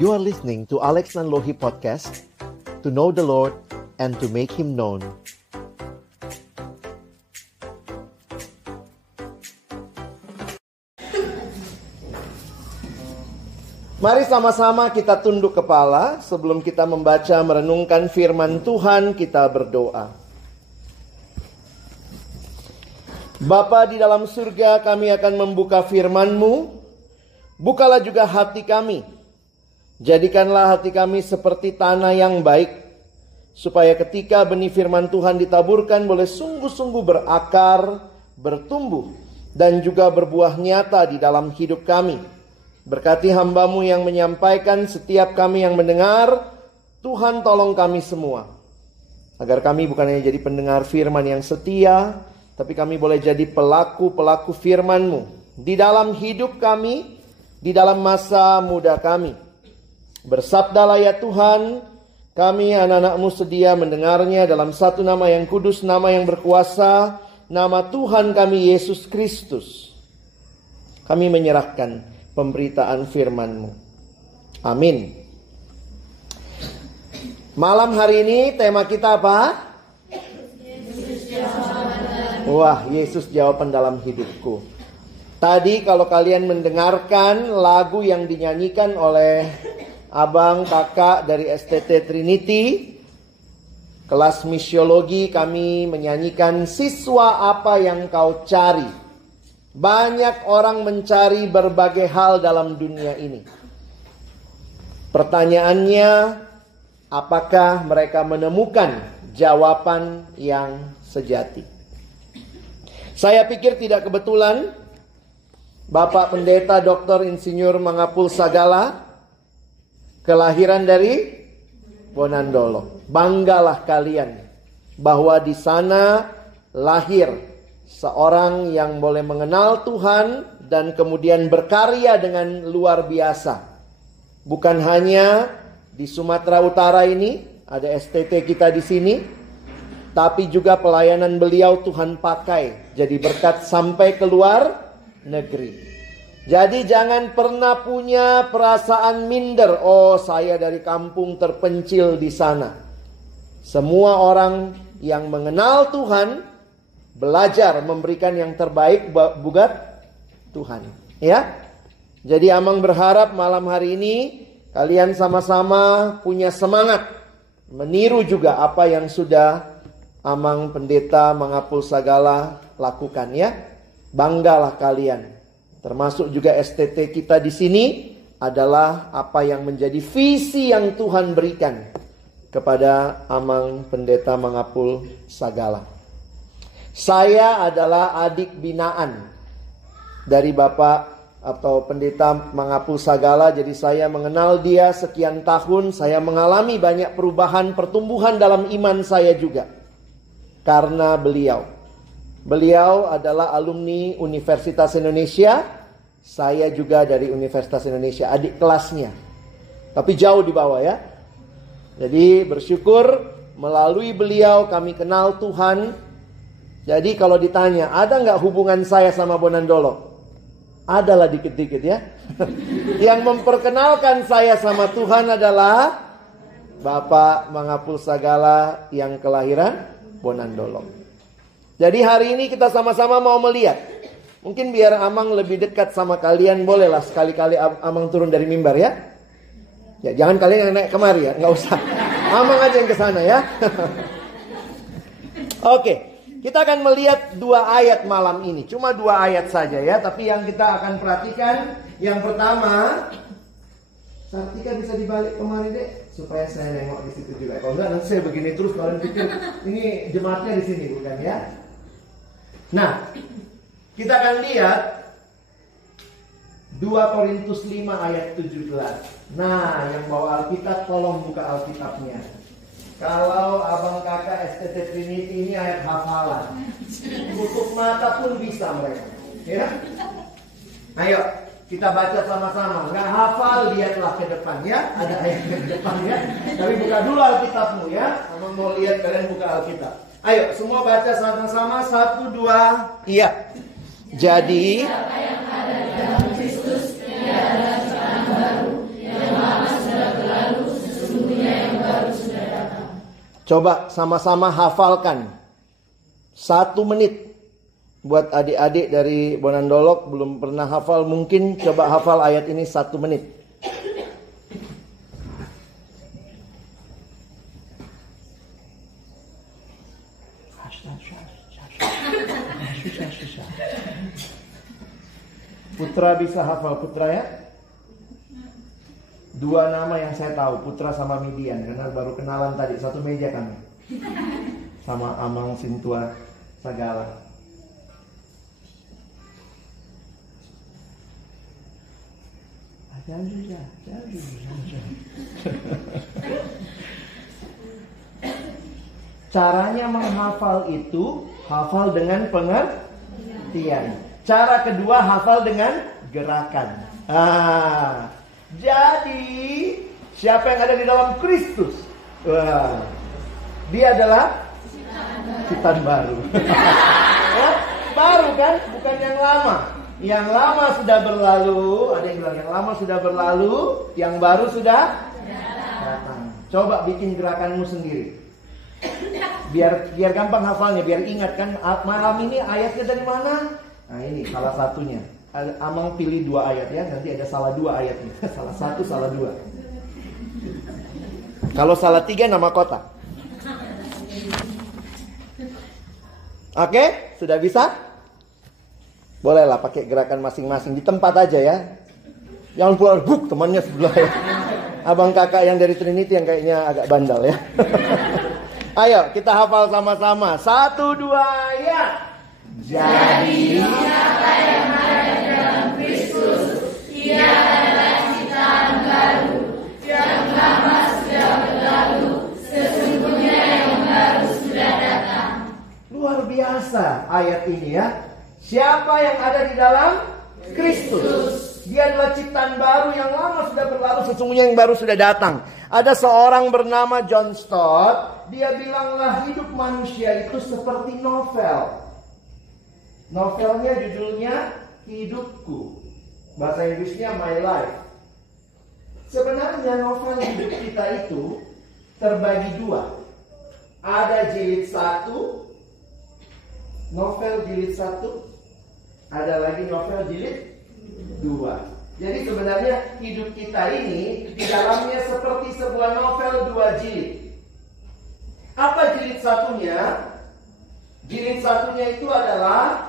You are listening to Alex Nanlohi Podcast, to know the Lord and to make Him known. Mari sama-sama kita tunduk kepala sebelum kita membaca merenungkan firman Tuhan, kita berdoa. Bapa di dalam surga, kami akan membuka firman-Mu. Bukalah juga hati kami. Jadikanlah hati kami seperti tanah yang baik, supaya ketika benih firman Tuhan ditaburkan boleh sungguh-sungguh berakar, bertumbuh, dan juga berbuah nyata di dalam hidup kami. Berkati hamba-Mu yang menyampaikan, setiap kami yang mendengar. Tuhan tolong kami semua, agar kami bukan hanya jadi pendengar firman yang setia, tapi kami boleh jadi pelaku-pelaku firman-Mu di dalam hidup kami, di dalam masa muda kami. Bersabdalah ya Tuhan, kami anak-anak-Mu sedia mendengarnya dalam satu nama yang kudus, nama yang berkuasa, nama Tuhan kami Yesus Kristus. Kami menyerahkan pemberitaan firman-Mu. Amin. Malam hari ini tema kita apa? Wah, Yesus jawaban dalam hidupku. Tadi kalau kalian mendengarkan lagu yang dinyanyikan oleh abang kakak dari STT Trinity, kelas misiologi, kami menyanyikan siswa apa yang kau cari. Banyak orang mencari berbagai hal dalam dunia ini. Pertanyaannya, apakah mereka menemukan jawaban yang sejati? Saya pikir tidak kebetulan Bapak Pendeta Dr. Insinyur Mangapul Sagala kelahiran dari Bonandolo. Banggalah kalian bahwa di sana lahir seorang yang boleh mengenal Tuhan dan kemudian berkarya dengan luar biasa. Bukan hanya di Sumatera Utara ini, ada STT kita di sini, tapi juga pelayanan beliau Tuhan pakai jadi berkat sampai ke luar negeri. Jadi jangan pernah punya perasaan minder. Oh, saya dari kampung terpencil di sana. Semua orang yang mengenal Tuhan belajar memberikan yang terbaik buat Tuhan, ya. Jadi Amang berharap malam hari ini kalian sama-sama punya semangat meniru juga apa yang sudah Amang Pendeta Mangapul Sagala lakukan, ya. Banggalah kalian. Termasuk juga STT kita di sini adalah apa yang menjadi visi yang Tuhan berikan kepada Amang Pendeta Mangapul Sagala. Saya adalah adik binaan dari Bapak atau Pendeta Mangapul Sagala. Jadi saya mengenal dia sekian tahun. Saya mengalami banyak perubahan, pertumbuhan dalam iman saya juga karena beliau. Beliau adalah alumni Universitas Indonesia. Saya juga dari Universitas Indonesia, adik kelasnya. Tapi jauh di bawah, ya. Jadi bersyukur melalui beliau kami kenal Tuhan. Jadi kalau ditanya, ada nggak hubungan saya sama Bonandolo? Adalah dikit-dikit, ya. Yang memperkenalkan saya sama Tuhan adalah Bapak Mangapul Sagala yang kelahiran Bonandolo. Jadi hari ini kita sama-sama mau melihat. Mungkin biar Amang lebih dekat sama kalian, bolehlah sekali-kali Amang turun dari mimbar, ya. Ya jangan kalian yang naik kemari, ya, nggak usah. Amang aja yang ke sana, ya. Oke, kita akan melihat 2 ayat malam ini. Cuma 2 ayat saja, ya. Tapi yang kita akan perhatikan, yang pertama, Sartika bisa dibalik kemari, deh, supaya saya nengok di situ juga. Kalau enggak nanti saya begini terus, kalian pikir ini jemaatnya di sini, bukan, ya? Nah, kita akan lihat 2 Korintus 5 ayat 17. Nah, yang bawa Alkitab tolong buka Alkitabnya. Kalau abang kakak STT Trinity ini ayat hafalan. Tutup mata pun bisa mereka, ya. Ayo, kita baca sama-sama. Nggak hafal, lihatlah ke depan, ya. Ada ayat ke depan, ya. Tapi buka dulu Alkitabmu, ya. Abang mau lihat kalian buka Alkitab. Ayo, semua baca sama-sama. 1, 2, iya. Jadi, siapa yang ada dalam Kristus, dia adalah ciptaan baru. Yang lama sudah Coba sama-sama hafalkan 1 menit. Buat adik-adik dari Bonandolok belum pernah hafal, mungkin coba hafal ayat ini 1 menit. Putra bisa hafal, Putra ya? 2 nama yang saya tahu, Putra sama Midian, karena baru kenalan tadi, satu meja kami. Sama Amang Sintua Sagala. Caranya menghafal itu, hafal dengan pengertian. Cara kedua, hafal dengan gerakan. Jadi siapa yang ada di dalam Kristus? Dia adalah ciptaan baru. Ya, baru kan? Bukan yang lama. Yang lama sudah berlalu. Ada yang bilang yang lama sudah berlalu, yang baru sudah datang. Coba bikin gerakanmu sendiri. Biar gampang hafalnya, biar ingat kan. Malam ini ayatnya dari mana? Nah ini salah satunya. Amang pilih 2 ayat ya, nanti ada salah 2 ayatnya. Salah 1, salah 2. Kalau salah 3 nama kota. Oke, sudah bisa? Bolehlah pakai gerakan masing-masing di tempat aja ya. Jangan pulang buk temannya sebelah ya. Abang kakak yang dari Trinity yang kayaknya agak bandal ya. Ayo kita hafal sama-sama. 1, 2 ya. Jadi siapa yang ada dalam Kristus, dia adalah ciptaan baru. Yang lama sudah berlalu, sesungguhnya yang baru sudah datang. Luar biasa ayat ini ya. Siapa yang ada di dalam Kristus, dia adalah ciptaan baru, yang lama sudah berlalu, sesungguhnya yang baru sudah datang. Ada seorang bernama John Stott, dia bilanglah hidup manusia itu seperti novel. Novelnya judulnya Hidupku. Bahasa Inggrisnya My Life. Sebenarnya novel hidup kita itu terbagi 2. Ada jilid 1, novel jilid 1. Ada lagi novel jilid 2. Jadi sebenarnya hidup kita ini di dalamnya seperti sebuah novel 2 jilid. Apa jilid satunya? Jilid satunya itu adalah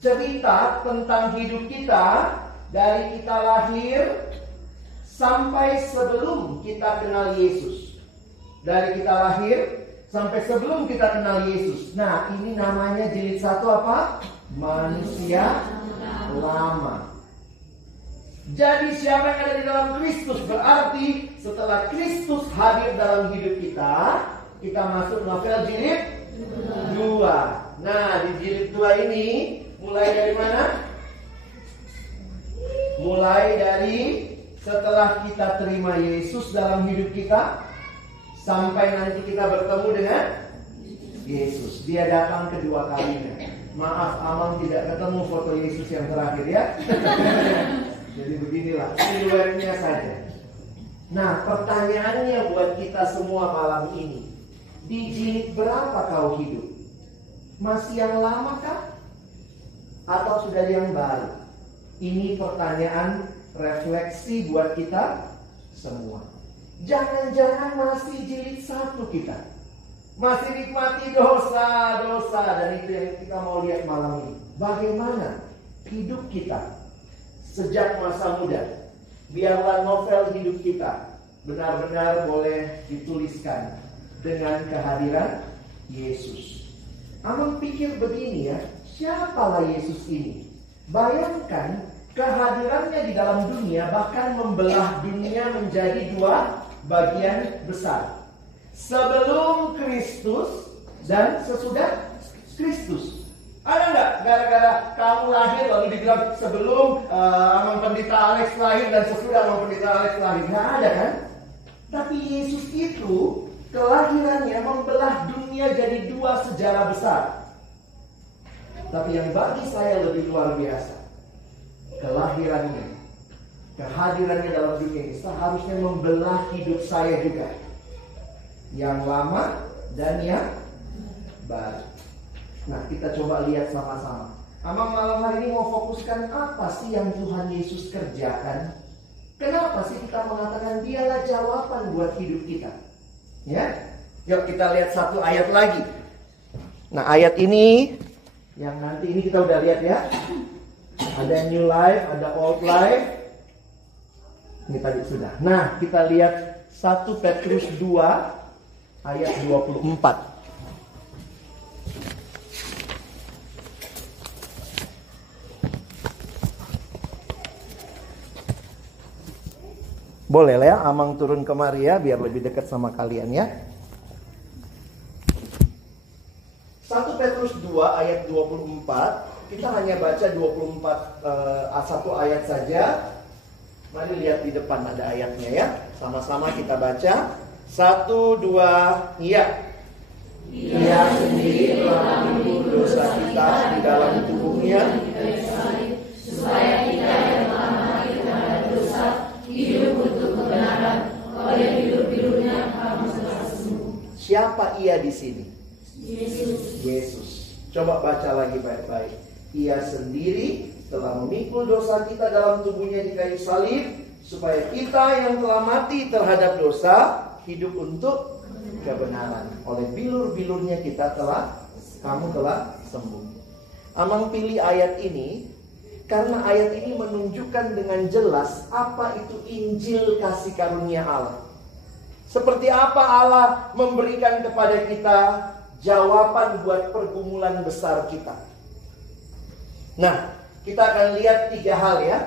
cerita tentang hidup kita dari kita lahir sampai sebelum kita kenal Yesus. Dari kita lahir sampai sebelum kita kenal Yesus. Nah, ini namanya jilid 1 apa? Manusia lama. Jadi siapa yang ada di dalam Kristus, berarti setelah Kristus hadir dalam hidup kita, kita masuk novel jilid 2. Nah, di jilid 2 ini mulai dari mana? Mulai dari setelah kita terima Yesus dalam hidup kita, sampai nanti kita bertemu dengan Yesus. Dia datang kedua kalinya. Maaf, Amang tidak ketemu foto Yesus yang terakhir ya. Jadi beginilah siluetnya saja. Nah, pertanyaannya buat kita semua malam ini, di jilid berapa kau hidup? Masih yang lama kah? Atau sudah yang baru? Ini pertanyaan refleksi buat kita semua. Jangan-jangan masih jilid 1 kita, masih nikmati dosa-dosa, dan itu yang kita mau lihat malam ini. Bagaimana hidup kita sejak masa muda? Biarlah novel hidup kita benar-benar boleh dituliskan dengan kehadiran Yesus. Amang pikir begini ya, siapalah Yesus ini? Bayangkan kehadirannya di dalam dunia bahkan membelah dunia menjadi 2 bagian besar. Sebelum Kristus dan sesudah Kristus. Ada nggak gara-gara kamu lahir lalu dibilang sebelum Amang Pendeta Alex lahir dan sesudah Amang Pendeta Alex lahir? Nggak ada kan? Tapi Yesus itu kelahirannya membelah dunia jadi 2 sejarah besar. Tapi yang bagi saya lebih luar biasa, kelahirannya, kehadirannya dalam dunia ini seharusnya membelah hidup saya juga. Yang lama dan yang baru. Nah, kita coba lihat sama-sama. Amang malam hari ini mau fokuskan apa sih yang Tuhan Yesus kerjakan? Kenapa sih kita mengatakan dialah jawaban buat hidup kita? Ya, yuk kita lihat satu ayat lagi. Nah, ayat ini yang nanti ini kita udah lihat ya. Ada new life, ada old life. Ini tadi sudah. Nah, kita lihat 1 Petrus 2 ayat 24. Boleh lah ya, Amang turun kemari ya, biar lebih dekat sama kalian ya. 1 Petrus 2 ayat 24. Kita hanya baca 1 ayat saja. Mari lihat di depan ada ayatnya ya. Sama-sama kita baca. 1, 2, iya. Ia sendiri telah menanggung dosa kita di dalam tubuhnya, supaya kita yang telah mati terhadap dosa hidup untuk kebenaran. Oleh hidup-hidupnya kamu telah sembuh. Siapa ia di sini? Yesus. Coba baca lagi baik-baik. Ia sendiri telah memikul dosa kita dalam tubuhnya di kayu salib, supaya kita yang telah mati terhadap dosa hidup untuk kebenaran. Oleh bilur-bilurnya kamu telah sembuh. Amang pilih ayat ini karena ayat ini menunjukkan dengan jelas apa itu Injil kasih karunia Allah. Seperti apa Allah memberikan kepada kita jawaban buat pergumulan besar kita. Nah, kita akan lihat 3 hal ya.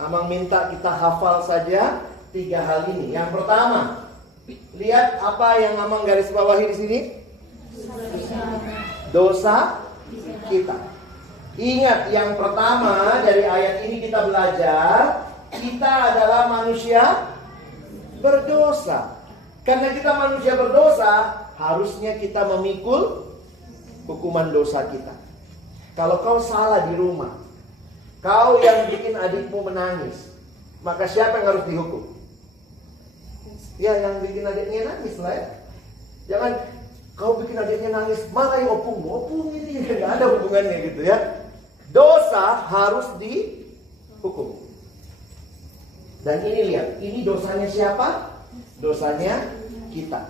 Amang minta kita hafal saja 3 hal ini. Yang pertama, lihat apa yang Amang garis bawahi di sini. Dosa kita. Ingat, yang pertama dari ayat ini kita belajar, kita adalah manusia berdosa. Karena kita manusia berdosa, harusnya kita memikul hukuman dosa kita. Kalau kau salah di rumah, kau yang bikin adikmu menangis, maka siapa yang harus dihukum? Ya, yang bikin adiknya nangis lah ya. Jangan kau bikin adiknya nangis, malah opung ini nggak ada hubungannya gitu ya. Dosa harus dihukum. Dan ini lihat, ini dosanya siapa? Dosanya kita.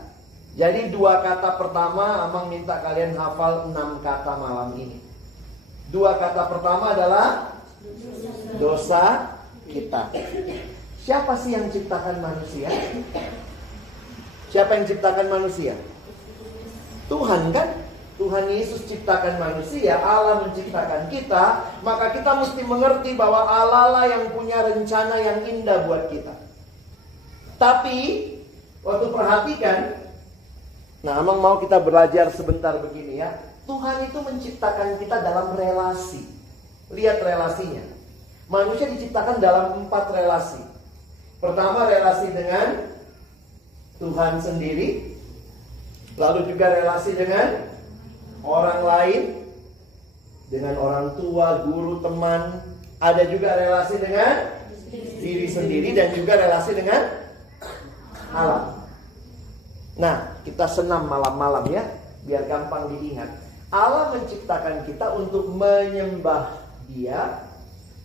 Jadi 2 kata pertama, Amang minta kalian hafal 6 kata malam ini. 2 kata pertama adalah dosa kita. Siapa sih yang ciptakan manusia? Siapa yang ciptakan manusia? Tuhan kan? Tuhan Yesus ciptakan manusia, Allah menciptakan kita. Maka kita mesti mengerti bahwa Allah lah yang punya rencana yang indah buat kita. Tapi waktu perhatikan, nah Amang mau kita belajar sebentar begini ya. Tuhan itu menciptakan kita dalam relasi. Lihat relasinya. Manusia diciptakan dalam 4 relasi. Pertama, relasi dengan Tuhan sendiri. Lalu juga relasi dengan orang lain, dengan orang tua, guru, teman. Ada juga relasi dengan diri sendiri dan juga relasi dengan alam. Nah, kita senam malam-malam ya, biar gampang diingat. Allah menciptakan kita untuk menyembah Dia,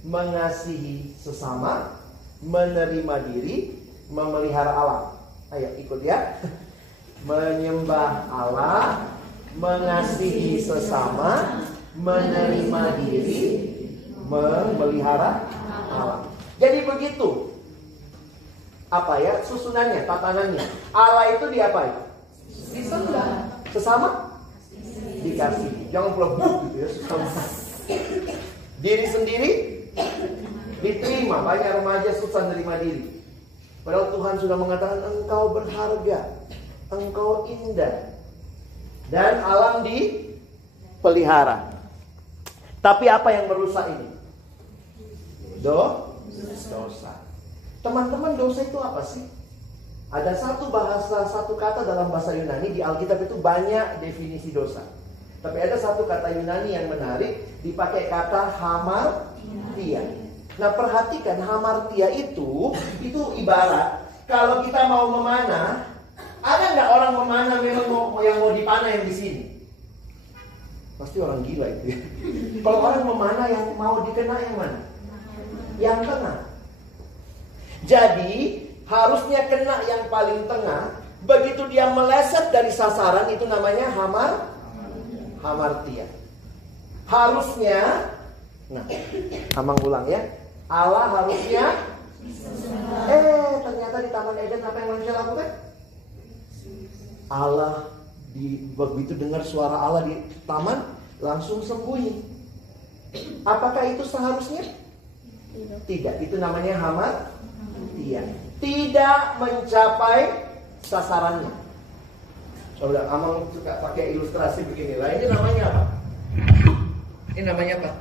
mengasihi sesama, menerima diri, memelihara alam. Ayo ikut ya. Menyembah Allah, mengasihi sesama, menerima diri, memelihara alam. Jadi begitu. Apa ya susunannya, tatanannya? Allah itu diapain? Disembah. Sesama dikasih. Jangan pula gitu ya. Diri sendiri diterima. Banyak remaja susah menerima diri. Padahal Tuhan sudah mengatakan engkau berharga, engkau indah, dan alam dipelihara. Tapi apa yang merusak ini? Dosa. Teman-teman, dosa itu apa sih? Ada satu kata dalam bahasa Yunani. Di Alkitab itu banyak definisi dosa. Tapi ada satu kata Yunani yang menarik, dipakai kata hamartia. Nah, perhatikan, hamartia itu ibarat kalau kita mau memanah, Ada nggak orang memanah memang yang mau dipanah yang di sini? Pasti orang gila itu ya. Kalau orang memanah yang mau dikena yang mana? Yang tengah. Jadi harusnya kena yang paling tengah. Begitu dia meleset dari sasaran, itu namanya hamartia. Harusnya, nah, Amang ulang ya. Allah harusnya, ternyata di Taman Eden apa yang manusia lakukan? Allah begitu dengar suara Allah di taman, langsung sembunyi. Apakah itu seharusnya? Tidak. Itu namanya hamartia. Tidak mencapai sasarannya. Coba Amang suka pakai ilustrasi begini lah. Ini namanya apa? Ini namanya apa?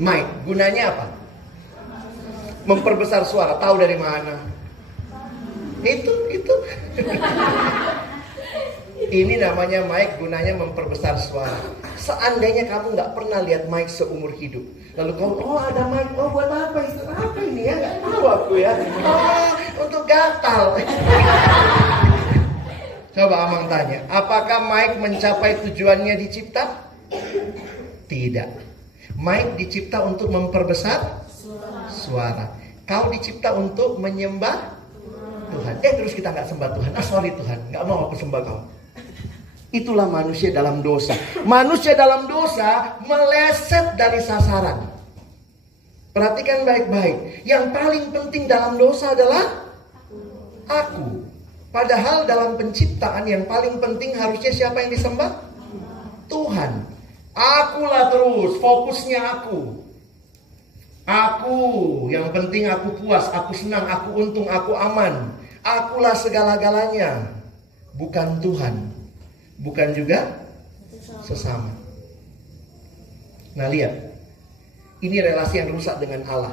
Mic. Gunanya apa? Memperbesar suara. Tahu dari mana? Itu. Ini namanya mic, gunanya memperbesar suara. Seandainya kamu nggak pernah lihat mic seumur hidup, lalu kamu, ada mic, buat apa itu? Apa ini ya? Nggak tahu aku ya. Untuk gatal. Coba Amang tanya, apakah mic mencapai tujuannya dicipta? Tidak. Mic dicipta untuk memperbesar suara. Kau dicipta untuk menyembah Tuhan. Terus kita nggak sembah Tuhan. Sorry Tuhan, nggak mau aku sembah kau. Itulah manusia dalam dosa. Manusia dalam dosa meleset dari sasaran. Perhatikan baik-baik. Yang paling penting dalam dosa adalah aku. Padahal dalam penciptaan yang paling penting harusnya siapa yang disembah? Tuhan. Akulah terus, fokusnya aku. Aku, yang penting aku puas, aku senang, aku untung, aku aman. Akulah segala-galanya. Bukan Tuhan. Bukan juga sesama. Nah lihat, ini relasi yang rusak dengan Allah.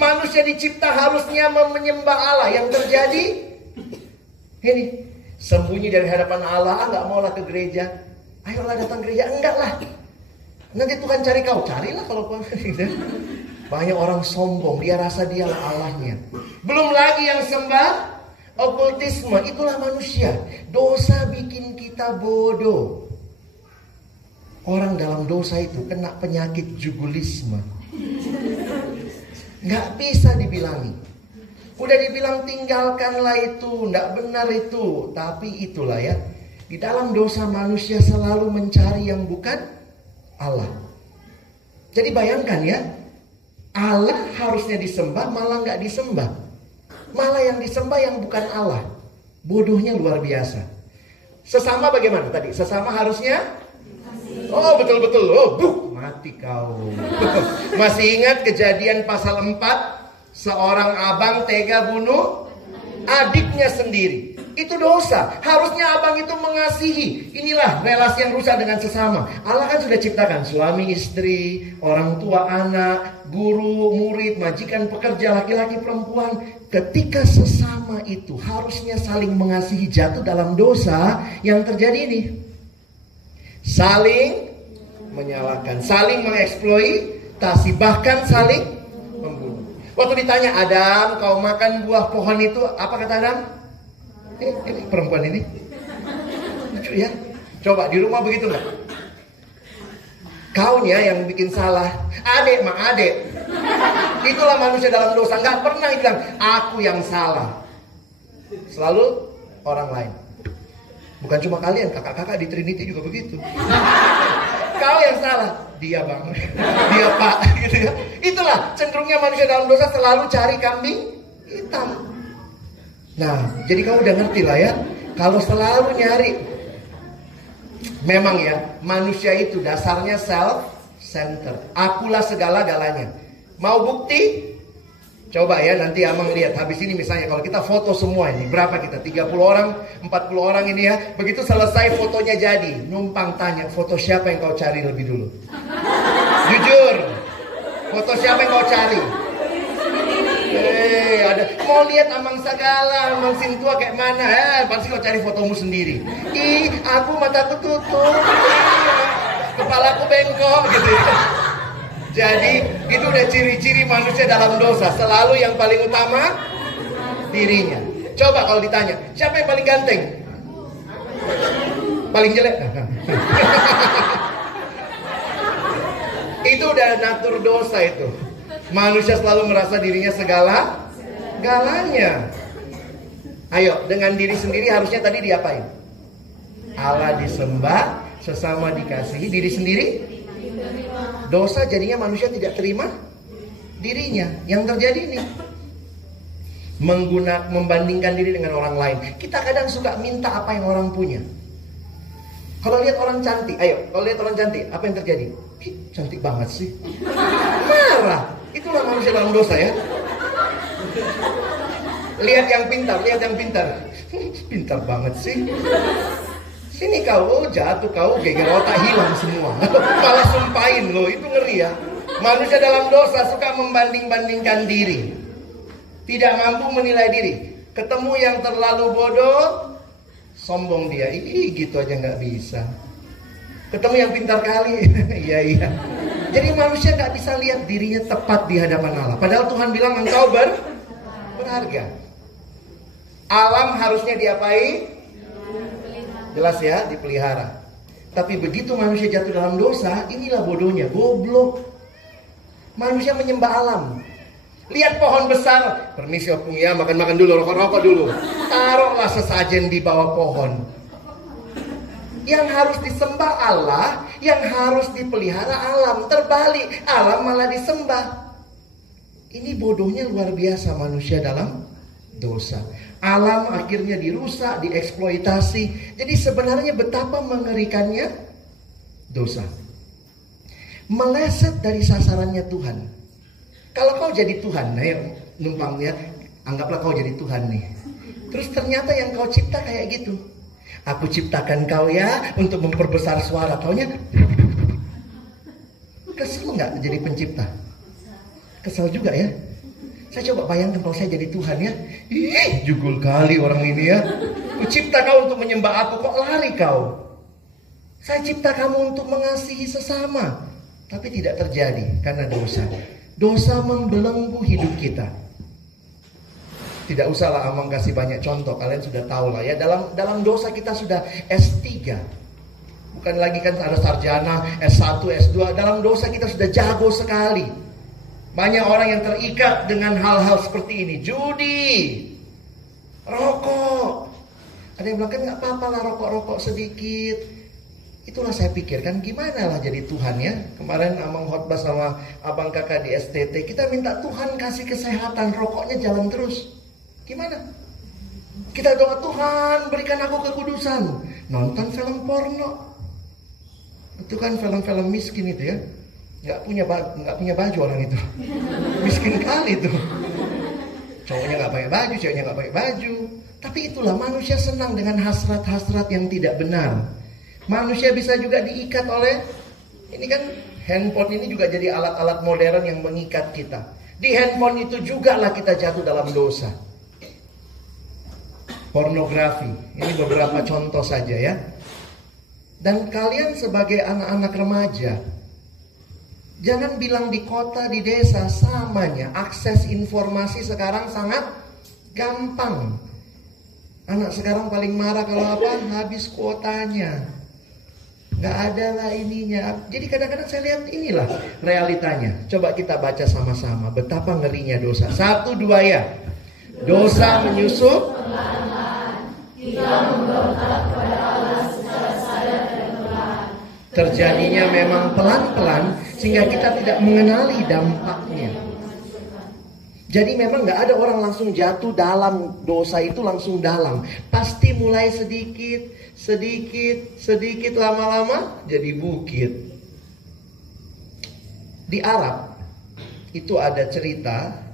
Manusia dicipta harusnya menyembah Allah. Yang terjadi ini, sembunyi dari hadapan Allah. Nggak maulah ke gereja. Ayolah datang gereja. Enggak lah, nanti Tuhan cari kau. Carilah kalau kau. Banyak orang sombong, dia rasa dialah Allahnya. Belum lagi yang sembah okultisme. Itulah manusia. Dosa bikin kita bodoh. Orang dalam dosa itu kena penyakit jugulisme. Nggak bisa dibilangi. Udah dibilang tinggalkanlah itu, nggak benar itu. Tapi itulah ya, di dalam dosa manusia selalu mencari yang bukan Allah. Jadi bayangkan ya, Allah harusnya disembah, malah nggak disembah. Malah yang disembah yang bukan Allah. Bodohnya luar biasa. Sesama bagaimana tadi? Sesama harusnya? Betul-betul. Mati kau. Masih ingat kejadian pasal 4? Seorang abang tega bunuh adiknya sendiri. Itu dosa. Harusnya abang itu mengasihi. Inilah relasi yang rusak dengan sesama. Allah kan sudah ciptakan suami istri, orang tua anak, guru, murid, majikan, pekerja, laki-laki, perempuan. Ketika sesama itu harusnya saling mengasihi, jatuh dalam dosa, yang terjadi ini saling menyalahkan, saling mengeksploitasi, bahkan saling membunuh. Waktu ditanya, Adam, kau makan buah pohon itu, apa kata Adam? Ini perempuan ini lucu ya. Coba di rumah begitu nggak? Kaunya yang bikin salah. Adek. Itulah manusia dalam dosa. Nggak pernah bilang aku yang salah. Selalu orang lain. Bukan cuma kalian, kakak-kakak di Trinity juga begitu. Kau yang salah, dia bang, dia pak, gitu ya. Itulah cenderungnya manusia dalam dosa, selalu cari kambing hitam. Nah, jadi kamu udah ngerti lah ya. Kalau selalu nyari, memang ya, manusia itu dasarnya self-center. Akulah segala-galanya. Mau bukti? Coba ya, nanti Amang lihat. Habis ini misalnya kalau kita foto semua ini, berapa kita? 30 orang, 40 orang ini ya. Begitu selesai fotonya jadi, numpang tanya, foto siapa yang kau cari lebih dulu? Jujur, foto siapa yang kau cari? Ada mau lihat Amang Sagala, Amang Sintua kayak mana? Pasti kau cari fotomu sendiri. Aku mataku tutup, kepalaku bengkok gitu ya. Jadi itu udah ciri-ciri manusia dalam dosa. Selalu yang paling utama dirinya. Coba kalau ditanya, siapa yang paling ganteng? Paling jelek? Itu udah natur dosa itu. Manusia selalu merasa dirinya galanya. Ayo, dengan diri sendiri harusnya tadi diapain? Allah disembah, sesama dikasihi, diri sendiri dosa, jadinya manusia tidak terima dirinya. Yang terjadi ini membandingkan diri dengan orang lain. Kita kadang suka minta apa yang orang punya. Kalau lihat orang cantik, kalau lihat orang cantik, apa yang terjadi? Ih, cantik banget sih. Marah. Itulah manusia dalam dosa ya. Lihat yang pintar. Pintar banget sih. Sini kau, jatuh kau, geger otak hilang semua. Malah sumpahin loh, itu ngeri ya. Manusia dalam dosa suka membanding-bandingkan diri. Tidak mampu menilai diri. Ketemu yang terlalu bodoh, sombong dia. Ih, gitu aja nggak bisa. Ketemu yang pintar kali. Iya. Jadi manusia nggak bisa lihat dirinya tepat di hadapan Allah. Padahal Tuhan bilang engkau berharga. Alam harusnya diapai? Jelas ya, dipelihara. Tapi begitu manusia jatuh dalam dosa, inilah bodohnya, goblok. Manusia menyembah alam. Lihat pohon besar, permisi opung ya, makan dulu, rokok dulu. Taruhlah sesajen di bawah pohon. Yang harus disembah Allah, yang harus dipelihara alam. Terbalik, alam malah disembah. Ini bodohnya luar biasa manusia dalam dosa. Alam akhirnya dirusak, dieksploitasi. Jadi sebenarnya betapa mengerikannya dosa. Meleset dari sasarannya Tuhan. Kalau kau jadi Tuhan, nah ya, numpangnya, anggaplah kau jadi Tuhan nih. Terus ternyata yang kau cipta kayak gitu. Aku ciptakan kau ya untuk memperbesar suara. Taunya kesel nggak jadi pencipta? Kesel juga ya. Saya coba bayangkan kalau saya jadi Tuhan ya. Ih, jugul kali orang ini ya. Aku cipta kau untuk menyembah aku, kok lari kau? Saya cipta kamu untuk mengasihi sesama. Tapi tidak terjadi karena dosa. Dosa membelenggu hidup kita. Tidak usahlah Amang kasih banyak contoh, kalian sudah tahu lah ya. Dalam dosa kita sudah S3. Bukan lagi kan ada sarjana, S1, S2. Dalam dosa kita sudah jago sekali. Banyak orang yang terikat dengan hal-hal seperti ini. Judi, rokok. Ada yang bilang kan gak apa-apa lah rokok-rokok sedikit. Itulah saya pikir kan gimana lah jadi Tuhan ya. Kemarin Amang khotbah sama abang kakak di STT. Kita minta Tuhan kasih kesehatan, rokoknya jalan terus. Gimana? Kita doa Tuhan berikan aku kekudusan. Nonton film porno. Itu kan film-film miskin itu ya. Nggak punya baju orang itu. Miskin kali itu. Cowoknya nggak pakai baju, ceweknya nggak pakai baju. Tapi itulah manusia senang dengan hasrat-hasrat yang tidak benar. Manusia bisa juga diikat oleh, ini kan handphone ini juga jadi alat-alat modern yang mengikat kita. Di handphone itu juga lah kita jatuh dalam dosa. Pornografi, ini beberapa contoh saja ya. Dan kalian sebagai anak-anak remaja, jangan bilang di kota, di desa, samanya. Akses informasi sekarang sangat gampang. Anak sekarang paling marah kalau apa? Habis kuotanya. Gak ada lah ininya. Jadi kadang-kadang saya lihat inilah realitanya. Coba kita baca sama-sama betapa ngerinya dosa. 1, 2 ya. Dosa menyusup, kita memberontak kepada Allah secara sadar dan perlahan. Terjadinya memang pelan-pelan sehingga kita tidak mengenali dampaknya. Jadi memang gak ada orang langsung jatuh dalam dosa itu langsung dalam. Pasti mulai sedikit lama-lama jadi bukit. Di Arab itu ada cerita.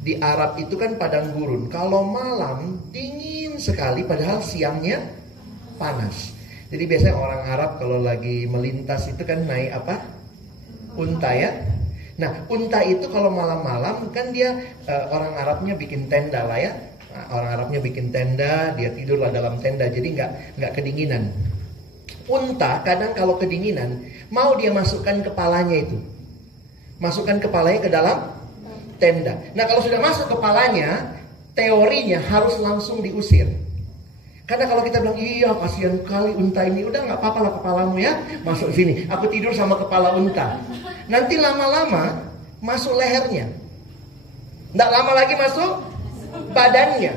Di Arab itu kan padang gurun. Kalau malam dingin sekali padahal siangnya panas. Jadi biasanya orang Arab kalau lagi melintas itu kan naik apa? Unta ya. Nah, unta itu kalau malam-malam kan dia orang Arabnya bikin tenda lah ya. Nah, orang Arabnya bikin tenda, dia tidurlah dalam tenda, jadi nggak kedinginan. Unta kadang kalau kedinginan mau dia masukkan kepalanya itu, masukkan kepalanya ke dalam tenda. Nah kalau sudah masuk kepalanya, teorinya harus langsung diusir. Karena kalau kita bilang, iya kasihan kali unta ini, udah gak apa-apa lah kepalamu ya, masuk sini. Aku tidur sama kepala unta. Nanti lama-lama masuk lehernya. Nggak lama lagi masuk badannya.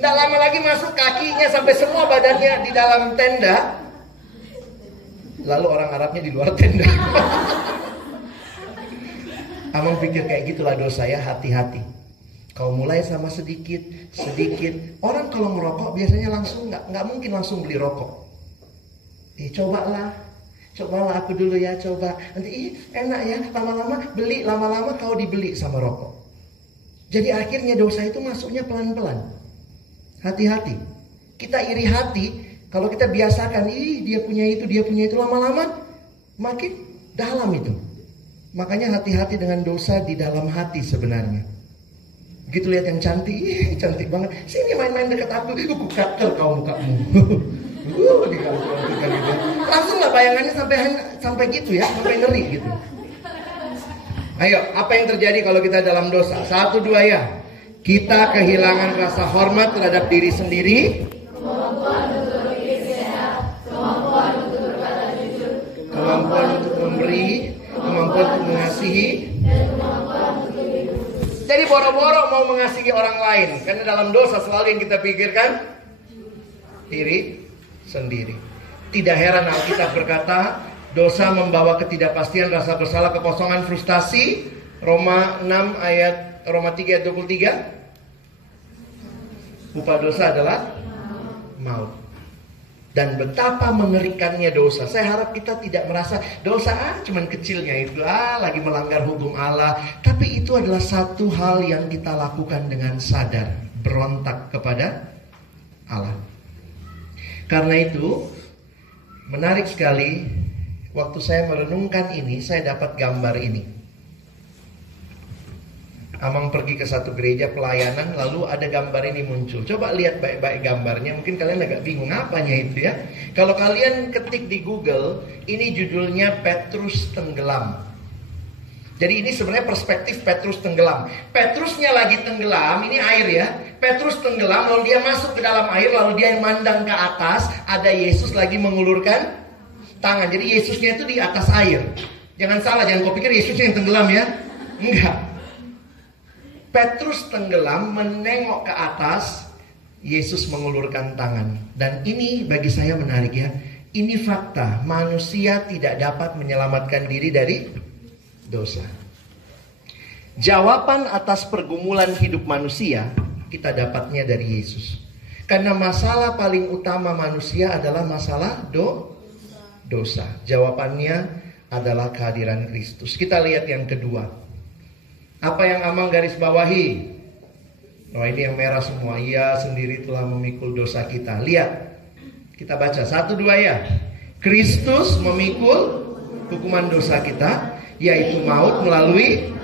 Nggak lama lagi masuk kakinya, sampai semua badannya di dalam tenda. Lalu orang Arabnya di luar tenda. Amang pikir kayak gitulah dosa ya, hati-hati. Kau mulai sama sedikit. Orang kalau merokok biasanya langsung nggak mungkin langsung beli rokok. Cobalah aku dulu ya, coba. Nanti enak ya, lama-lama kau dibeli sama rokok. Jadi akhirnya dosa itu masuknya pelan-pelan. Hati-hati. Kita iri hati kalau kita biasakan, dia punya itu, lama-lama makin dalam itu. Makanya hati-hati dengan dosa di dalam hati sebenarnya. Begitu lihat yang cantik, cantik banget. Sini main-main dekat aku kater kau mukamu. Langsung lah bayangannya sampai gitu ya, sampai ngeri gitu. Ayo, apa yang terjadi kalau kita dalam dosa? 1, 2 ya. Kita kehilangan rasa hormat terhadap diri sendiri, kemampuan untuk memberi, kemampuan untuk mengasihi. Jadi boro-boro mau mengasihi orang lain, karena dalam dosa selalu yang kita pikirkan diri sendiri. Tidak heran Alkitab berkata, dosa membawa ketidakpastian, rasa bersalah, kekosongan, frustasi. Roma 3 ayat 23. Upah dosa adalah maut. Dan betapa mengerikannya dosa. Saya harap kita tidak merasa dosa cuman kecilnya itu, lagi melanggar hukum Allah. Tapi itu adalah satu hal yang kita lakukan dengan sadar, berontak kepada Allah. Karena itu menarik sekali, waktu saya merenungkan ini, saya dapat gambar ini. Amang pergi ke satu gereja pelayanan, lalu ada gambar ini muncul. Coba lihat baik-baik gambarnya. Mungkin kalian agak bingung apanya itu ya. Kalau kalian ketik di Google, ini judulnya Petrus tenggelam. Jadi ini sebenarnya perspektif Petrus tenggelam. Petrusnya lagi tenggelam, ini air ya. Petrus tenggelam, lalu dia masuk ke dalam air, lalu dia memandang ke atas. Ada Yesus lagi mengulurkan tangan. Jadi Yesusnya itu di atas air. Jangan salah, jangan kau pikir Yesusnya yang tenggelam ya. Enggak. Petrus tenggelam, menengok ke atas, Yesus mengulurkan tangan. Dan ini bagi saya menarik ya. Ini fakta, manusia tidak dapat menyelamatkan diri dari dosa. Jawaban atas pergumulan hidup manusia kita dapatnya dari Yesus. Karena masalah paling utama manusia adalah masalah dosa. Jawabannya adalah kehadiran Kristus. Kita lihat yang kedua. Apa yang Amang garis bawahi? Oh, ini yang merah semua. Ia sendiri telah memikul dosa kita. Lihat. Kita baca 1, 2 ya. Kristus memikul hukuman dosa kita, yaitu maut melalui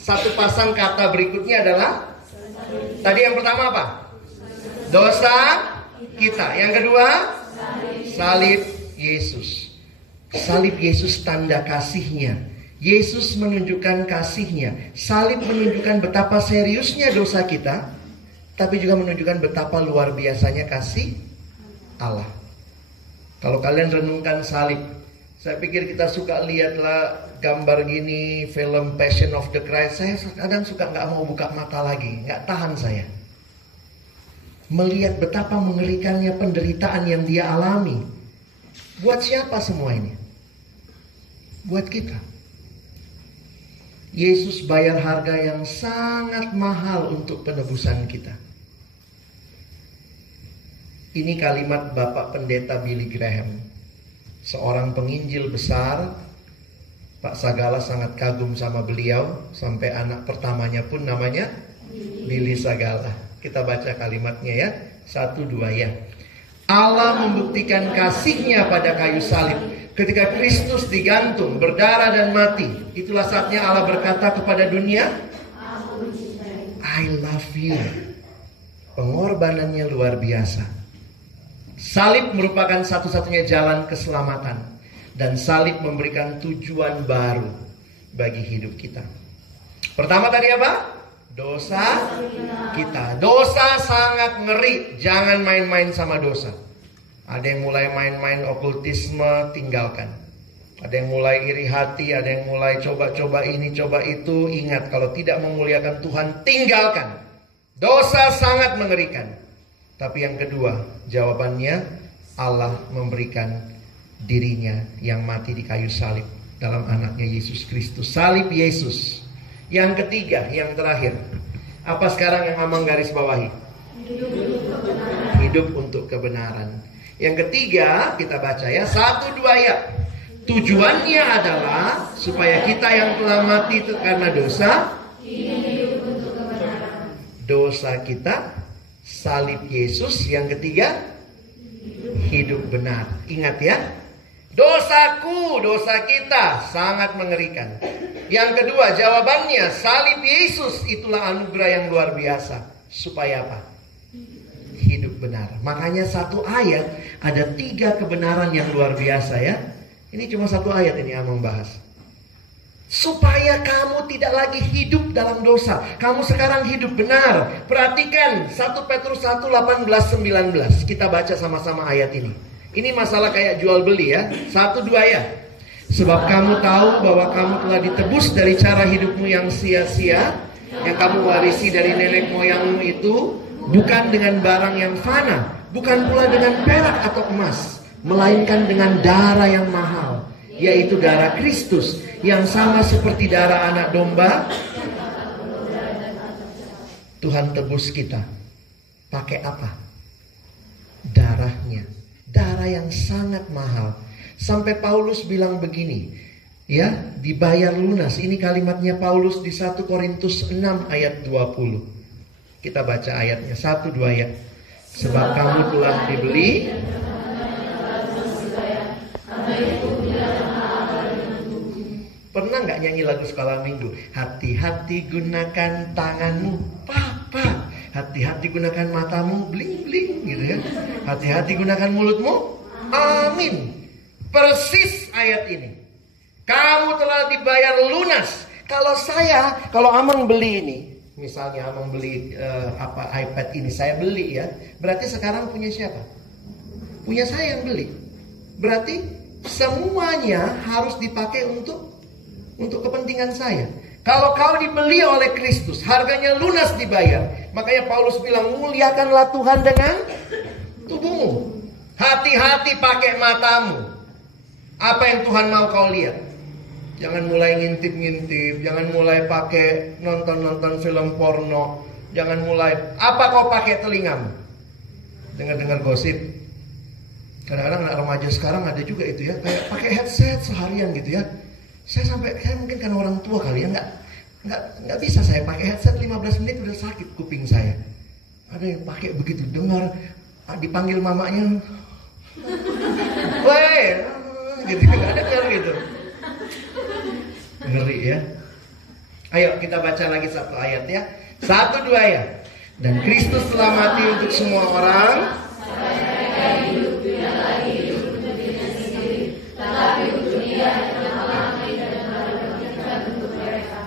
satu pasang kata berikutnya adalah, tadi yang pertama apa? Dosa kita. Yang kedua, salib Yesus. Salib Yesus tanda kasihnya. Yesus menunjukkan kasihnya. Salib menunjukkan betapa seriusnya dosa kita, tapi juga menunjukkan betapa luar biasanya kasih Allah. Kalau kalian renungkan salib, saya pikir kita suka lihatlah gambar gini, film Passion of the Christ. Saya kadang suka gak mau buka mata lagi, gak tahan saya melihat betapa mengerikannya penderitaan yang dia alami. Buat siapa semua ini? Buat kita. Yesus bayar harga yang sangat mahal untuk penebusan kita. Ini kalimat Bapak Pendeta Billy Graham, seorang penginjil besar. Pak Sagala sangat kagum sama beliau, sampai anak pertamanya pun namanya Billy Sagala. Kita baca kalimatnya ya, 1, 2 ya. Allah membuktikan kasihnya pada kayu salib. Ketika Kristus digantung, berdarah dan mati, itulah saatnya Allah berkata kepada dunia, I love you. Pengorbanannya luar biasa. Salib merupakan satu-satunya jalan keselamatan. Dan salib memberikan tujuan baru bagi hidup kita. Pertama tadi apa? Dosa kita. Dosa sangat ngeri. Jangan main-main sama dosa. Ada yang mulai main-main okultisme, tinggalkan. Ada yang mulai iri hati, ada yang mulai coba-coba ini, coba itu. Ingat, kalau tidak memuliakan Tuhan, tinggalkan. Dosa sangat mengerikan. Tapi yang kedua, jawabannya Allah memberikan dirinya yang mati di kayu salib dalam anaknya Yesus Kristus. Salib Yesus. Yang ketiga, yang terakhir. Apa sekarang yang Amang garis bawahi? Hidup untuk kebenaran. Yang ketiga, kita baca ya, 1-2 ayat. Tujuannya adalah supaya kita yang telah mati itu karena dosa, dosa kita, salib Yesus. Yang ketiga, hidup benar. Ingat ya, dosaku, dosa kita sangat mengerikan. Yang kedua, jawabannya salib Yesus, itulah anugerah yang luar biasa. Supaya apa? Hidup benar. Makanya satu ayat ada 3 kebenaran yang luar biasa ya. Ini cuma satu ayat ini Amang bahas. Supaya kamu tidak lagi hidup dalam dosa. Kamu sekarang hidup benar. Perhatikan 1 Petrus 1, 18-19. Kita baca sama-sama ayat ini. Ini masalah kayak jual beli ya. 1-2 ayat. Sebab kamu tahu bahwa kamu telah ditebus dari cara hidupmu yang sia-sia, yang kamu warisi dari nenek moyangmu itu, bukan dengan barang yang fana, bukan pula dengan perak atau emas, melainkan dengan darah yang mahal, yaitu darah Kristus, yang sama seperti darah anak domba. Tuhan tebus kita. Pakai apa? Darahnya. Darah yang sangat mahal. Sampai Paulus bilang begini, ya, dibayar lunas. Ini kalimatnya Paulus di 1 Korintus 6 ayat 20. Kita baca ayatnya, 1-2 ayat. Sebab kamu telah dibeli. Pernah nggak nyanyi lagu sekolah minggu? Hati-hati gunakan tanganmu, papa. Hati-hati gunakan matamu, bling-bling gitu ya. Hati-hati gunakan mulutmu, amin. Persis ayat ini. Kamu telah dibayar lunas. Kalau Amang beli ini, misalnya Amang beli iPad ini, saya beli ya. Berarti sekarang punya siapa? Punya saya yang beli. Berarti semuanya harus dipakai untuk kepentingan saya. Kalau kau dibeli oleh Kristus, harganya lunas dibayar. Makanya Paulus bilang, muliakanlah Tuhan dengan tubuhmu. Hati-hati pakai matamu. Apa yang Tuhan mau kau lihat? Jangan mulai ngintip-ngintip. Jangan mulai pakai nonton-nonton film porno. Jangan mulai. Apa kau pakai telingamu? Dengar-dengar gosip. Kadang-kadang anak remaja sekarang ada juga itu ya. Kayak pakai headset seharian gitu ya. Saya mungkin karena orang tua kali ya. Nggak bisa saya pakai headset 15 menit udah sakit kuping saya. Ada yang pakai begitu. Dengar. Dipanggil mamanya. Weh. Gitu, gak ada gitu. Ngeri ya. Ayo kita baca lagi satu ayat ya. 1-2 ayat. Dan Kristus telah mati untuk semua orang.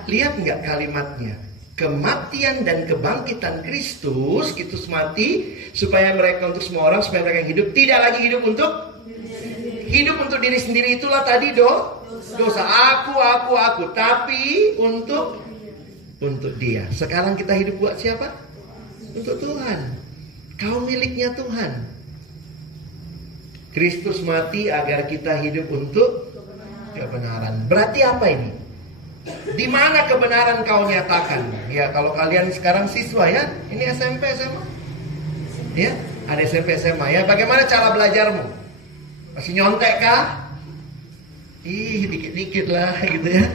Lihat nggak kalimatnya? Kematian dan kebangkitan Kristus mati supaya mereka untuk semua orang, supaya mereka yang hidup tidak lagi hidup untuk diri sendiri. Itulah tadi dosa. Aku. Tapi untuk dia. Sekarang kita hidup buat siapa? Untuk Tuhan. Kau miliknya Tuhan. Kristus mati agar kita hidup untuk kebenaran. Berarti apa ini? Di mana kebenaran kau nyatakan? Ya, kalau kalian sekarang siswa ya, ini SMP SMA. Ya, ada SMP SMA ya. Bagaimana cara belajarmu? Masih nyontek kah? Dikit-dikit lah gitu ya.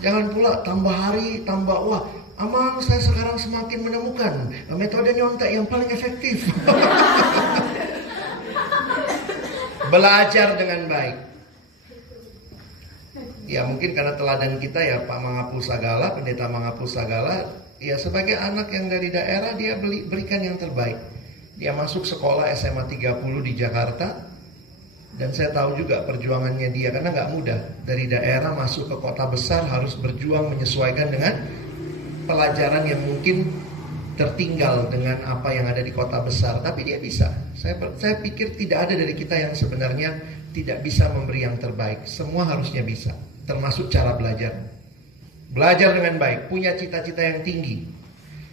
Jangan pula tambah hari tambah wah. Amang saya sekarang semakin menemukan metode nyontek yang paling efektif. Belajar dengan baik. Ya mungkin karena teladan kita ya Pak Mangapusagala, Pendeta Mangapusagala, ya sebagai anak yang dari daerah dia berikan yang terbaik. Dia masuk sekolah SMA 30 di Jakarta. Dan saya tahu juga perjuangannya dia, karena nggak mudah. Dari daerah masuk ke kota besar harus berjuang menyesuaikan dengan pelajaran yang mungkin tertinggal dengan apa yang ada di kota besar. Tapi dia bisa. Saya pikir tidak ada dari kita yang sebenarnya tidak bisa memberi yang terbaik. Semua harusnya bisa, termasuk cara belajar. Belajar dengan baik, punya cita-cita yang tinggi.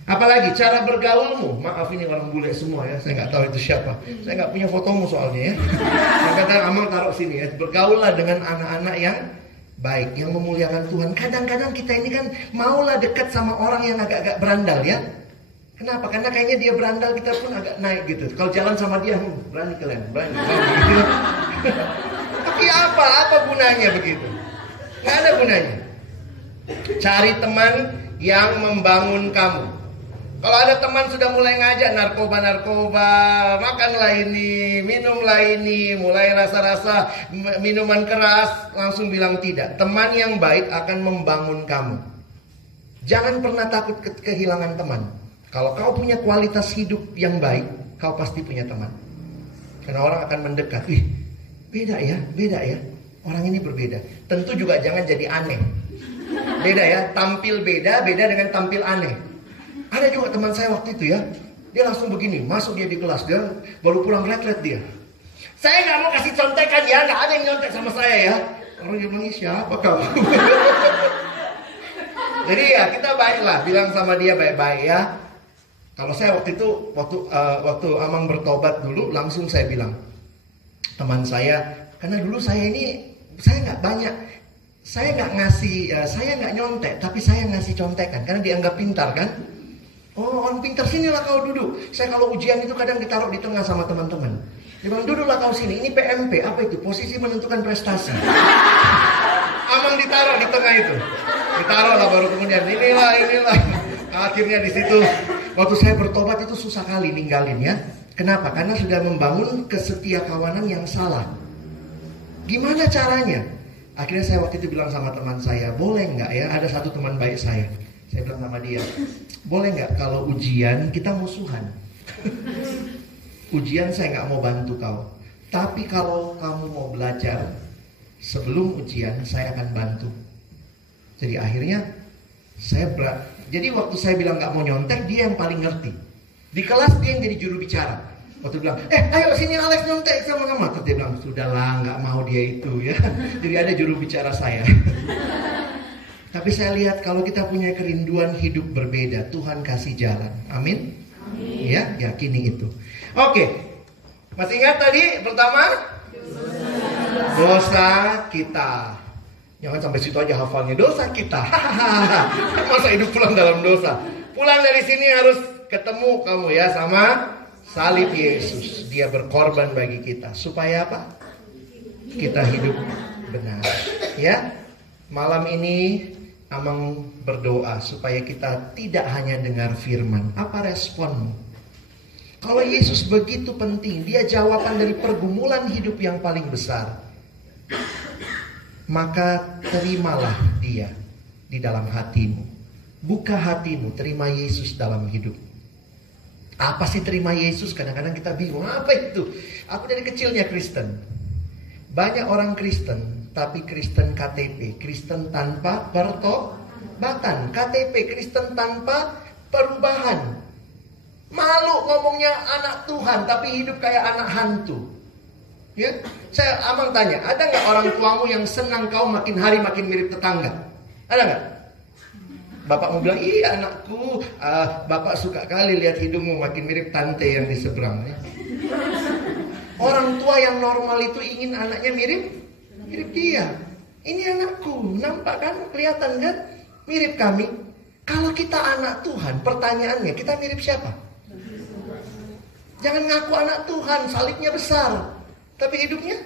Apalagi cara bergaulmu. Maaf, ini orang bule semua ya, saya nggak tahu itu siapa. Saya nggak punya fotomu soalnya ya. Yang kata Amang taruh sini ya. Bergaullah dengan anak-anak yang baik, yang memuliakan Tuhan. Kadang-kadang kita ini kan maulah dekat sama orang yang agak-agak berandal ya. Kenapa? Karena kayaknya dia berandal, kita pun agak naik gitu. Kalau jalan sama dia, berani kalian, berani gitu. Tapi apa gunanya begitu? Nggak ada gunanya. Cari teman yang membangun kamu. Kalau ada teman sudah mulai ngajak narkoba, makanlah ini, minumlah ini, mulai rasa-rasa minuman keras, langsung bilang tidak. Teman yang baik akan membangun kamu. Jangan pernah takut kehilangan teman. Kalau kau punya kualitas hidup yang baik, kau pasti punya teman. Karena orang akan mendekat. Beda ya. Orang ini berbeda. Tentu juga jangan jadi aneh. Beda ya, tampil beda dengan tampil aneh. Ada juga teman saya waktu itu ya, dia langsung begini, masuk dia di kelas, dia baru pulang retret dia. Saya nggak mau kasih contekan ya, nggak ada yang nyontek sama saya ya. Orang dia bilang, siapa kau? Jadi ya kita baiklah, bilang sama dia baik-baik ya. Kalau saya waktu itu, waktu Amang bertobat dulu, langsung saya bilang, teman saya, karena dulu saya nggak banyak, saya nggak nyontek, tapi saya ngasih contekan, karena dianggap pintar kan. Oh, orang pintar, sinilah kau duduk. Saya kalau ujian itu kadang ditaruh di tengah sama teman-teman. Dia bilang, duduklah kau sini. Ini PMP, apa itu? Posisi menentukan prestasi. Amang ditaruh di tengah itu. Ditaruh lah, baru kemudian inilah. Akhirnya di situ, waktu saya bertobat itu susah kali ninggalin ya. Kenapa? Karena sudah membangun kesetiakawanan yang salah. Gimana caranya? Akhirnya saya waktu itu bilang sama teman saya, boleh nggak ya? Ada satu teman baik saya. Saya bilang sama dia, boleh nggak kalau ujian kita musuhan? Ujian saya nggak mau bantu kau. Tapi kalau kamu mau belajar, sebelum ujian saya akan bantu. Jadi akhirnya jadi waktu saya bilang nggak mau nyontek, dia yang paling ngerti. Di kelas dia yang jadi juru bicara. Waktu bilang, ayo sini Alex nyontek sama kamu. Terus dia bilang, sudahlah nggak mau dia itu ya. Jadi ada juru bicara saya. Tapi saya lihat kalau kita punya kerinduan hidup berbeda, Tuhan kasih jalan. Amin. Ya, yakini itu. Oke. Masih ingat tadi pertama? Dosa kita. Jangan sampai situ aja hafalnya. Dosa kita. Masa hidup pulang dalam dosa. Pulang dari sini harus ketemu kamu ya sama salib Yesus. Dia berkorban bagi kita. Supaya apa? Kita hidup benar. Ya. Malam ini Amang berdoa supaya kita tidak hanya dengar firman. Apa responmu? Kalau Yesus begitu penting, dia jawaban dari pergumulan hidup yang paling besar, maka terimalah dia di dalam hatimu. Buka hatimu, terima Yesus dalam hidup. Apa sih terima Yesus? Kadang-kadang kita bingung, apa itu? Aku dari kecilnya Kristen. Banyak orang Kristen, tapi Kristen KTP, Kristen tanpa pertobatan, KTP Kristen tanpa perubahan. Malu ngomongnya anak Tuhan, tapi hidup kayak anak hantu. Ya, Amang tanya, ada nggak orang tuamu yang senang kau makin hari makin mirip tetangga? Ada nggak? Bapakmu bilang, iya anakku, bapak suka kali lihat hidungmu makin mirip tante yang di seberang. Ya. Orang tua yang normal itu ingin anaknya mirip dia. Ini anakku, nampak kan, kelihatan kan, mirip kami. Kalau kita anak Tuhan, pertanyaannya kita mirip siapa? Jangan ngaku anak Tuhan, salibnya besar, tapi hidupnya